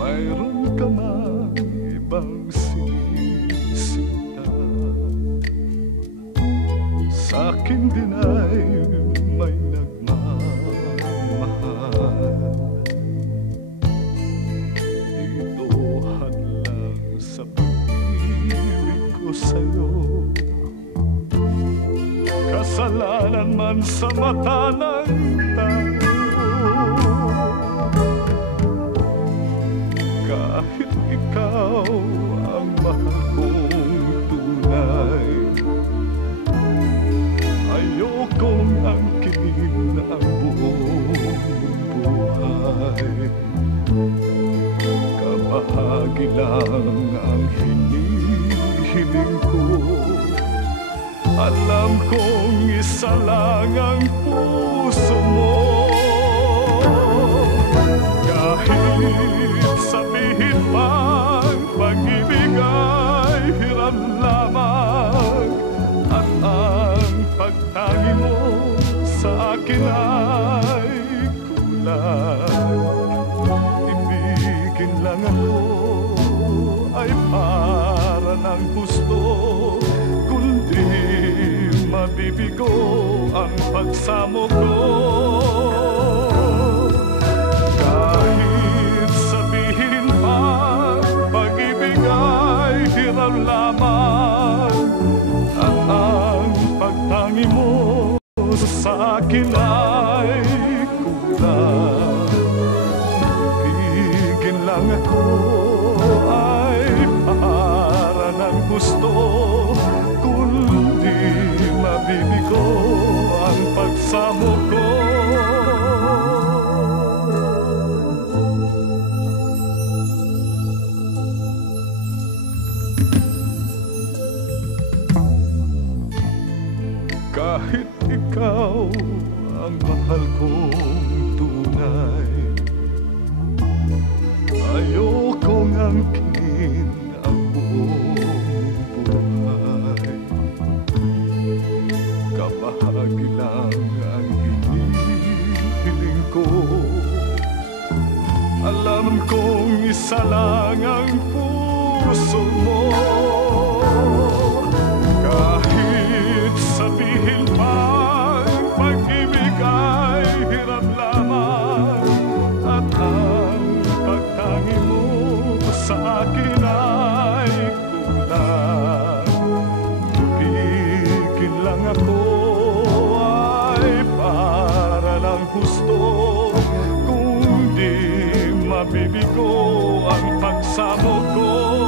Mayroon ka mang ibang sinisita, sa'kin din ay may nagmamahal. Ito hadlang sa pag-ibig ko sa'yo, kasalanan man sa mata ng tao. Kahit ikaw ang mahal kong tunay, ayokong angkin ang buong buhay. Kabahagi lang ang hinihiling ko, alam kong isa lang ang puso mo. Kahit sabihin pang pag-ibig ay hiram lamang, at ang pagtangi mo sa akin ay kulang. Ibigin lang ako ay para ng gusto, kundi mabibigo ang pagsamo ko. Kahit sabihin pa pag-ibig ay hiram lamang, at ang pagtangi mo sa akin ay kulang. Ibigin lang ako ay para ng gusto, kundi mabibigo ang pagsamo ko. Kahit ikaw ang mahal kong tunay, ayokong angkin ang buong buhay. Kabahagi lang ang hinihiling ko, alam kong isa lang ang puso mo. Kahit sabihin pa pag-ibig ay hiram lamang, at ang pagtangi mo sa akin ay kulang. Ibigin lang ako ay para lang gusto, kung di mabibigo ang pagsamo ko.